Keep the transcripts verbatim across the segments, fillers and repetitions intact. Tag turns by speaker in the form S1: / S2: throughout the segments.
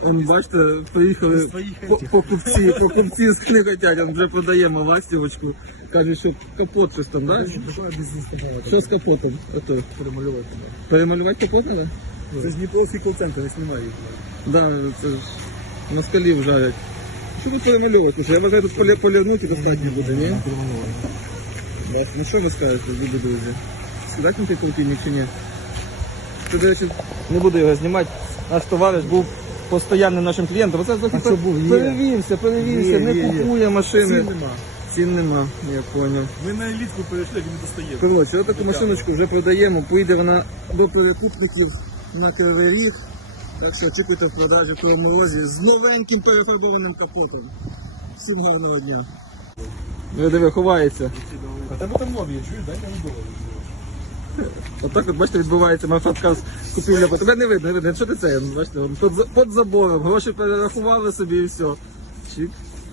S1: Он, бачите, приїхали по- покупці, покупці з книготять, він вже продаємо ластівочку. Каже, що капот щось там, так? Да? Що з капотом? Ото.
S2: Перемалювати.
S1: Перемалювати капот треба?
S2: Це ж Дніпровський кол-центр, не знімає їх.
S1: Да, це ж москалів жарять. Що тут перемальовувати? Слушай, я вважаю, тут полі- полірнути достатньо буде, ні? Бачите, ну що ви скажете, любі друзі? Скидати полтинник чи ні? Це, до речі, не буду його знімати. Наш товариш був постійним нашим клієнтом. Оце трохи
S2: А що був? Є.
S1: перевівся, перевівся,
S2: Є,
S1: не
S2: є, є.
S1: купує машини.
S2: Цін нема.
S1: Цін нема, я зрозумів.
S2: Ми на елітку перейшли, як він достає.
S1: Коротше, отаку машиночку вже продаємо, поїде вона до перекупників на Кривий Ріг. Так що очікуйте в продажі в Кривому Розі з новеньким перефарбованим капотом. Всім гарного дня. Диви, диви, ховається.
S2: А тебе там нові, чуєш, дай мені долари.
S1: Отак от, бачите, відбувається марафонка купівля. Тебе не видно, не видно. Що ти це? Бачите, вон, під, за- під забором, гроші перерахували собі і все. Чик.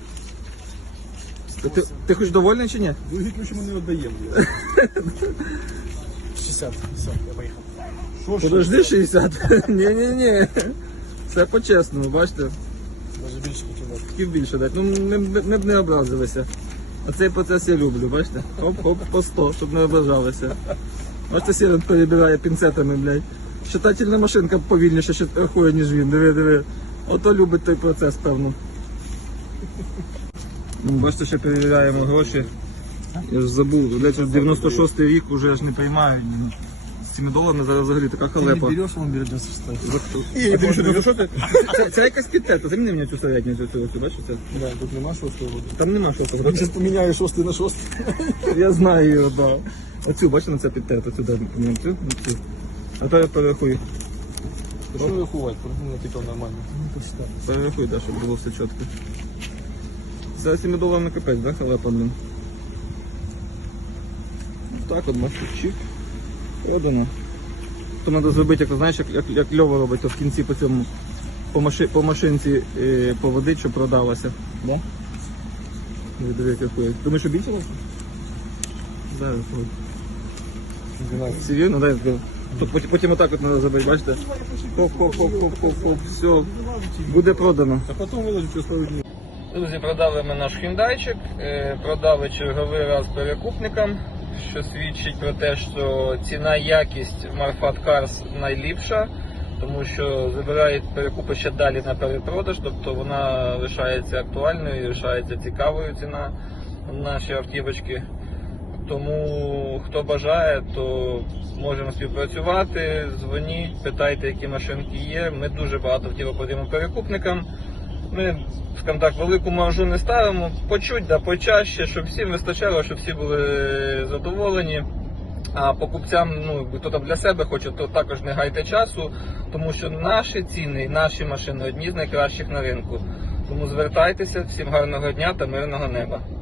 S1: Ти, ти, ти хоч довольний чи ні?
S2: Другі ключі ми не віддаємо. шістдесят, все, я поїхав. Що ж?
S1: Подожди шістдесят. Ні-ні-ні. Все по-чесному, бачите.
S2: Може більше хотів.
S1: Хотів більше дати. Ну, ми, ми, ми б не образилися. А цей процес я люблю, бачите? Хоп-хоп, по сто, щоб не ображалися. Бачите, Сєрен перебирає пінцетами, блядь. Читательна машинка повільніше ще рахує, ніж він. Диви, диви. Ото любить той процес, певно. Ну, бачите, ще перевіряємо гроші. Я ж забув. Блядь, дев'яносто шостий рік вже ж не приймають. З цими доларами зараз взагалі така халепа.
S2: Ти береш, він бере дев'яносто шостий.
S1: Я думаю, що ну, що ти? Це, це якась підтета, заміни мені цю середню, цю, цю, цю, бачиш це?
S2: Да, тут нема шостого.
S1: Там нема шостого.
S2: Я зараз поміняю шостий на шостий.
S1: Я знаю його, да. Оцю, бачите, на це підтерта, сюди, на цю, на цю. А то я перерахую.
S2: Що рахувати? Ну, типу нормально.
S1: Перерахуй, да, щоб було все чітко. Це сім доларами капець, да, халепа, блин? Так от, бачите, чик. Продано. То треба зробити, як, знаєш, як, як, як Льова робить, то в кінці по цьому, по, маши, по машинці е, поводить, щоб продалася. Да? Диви, диви, як рахує. Думаєш, що більше лише? Да, рахує.
S2: дванадцять.
S1: Серйозно, дай я скажу. Тут потім, потім отак от треба зробити, бачите? Хоп-хоп-хоп-хоп-хоп-хоп, все, буде продано.
S2: А потім виложить через пару днів.
S1: Друзі, продали ми наш хюндайчик, е, продали черговий раз перекупникам, що свідчить про те, що ціна і якість Марфат Карс найліпша, тому що забирають перекупи ще далі на перепродаж, тобто вона лишається актуальною і лишається цікавою ціна нашої автівочки. Тому хто бажає, то можемо співпрацювати, дзвоніть, питайте, які машинки є. Ми дуже багато автівок продаємо перекупникам. Ми, скажімо так, велику маржу не ставимо, почуть, да почаще, щоб всім вистачало, щоб всі були задоволені. А покупцям, ну, хто там для себе хоче, то також не гайте часу, тому що наші ціни і наші машини одні з найкращих на ринку. Тому звертайтеся, всім гарного дня та мирного неба.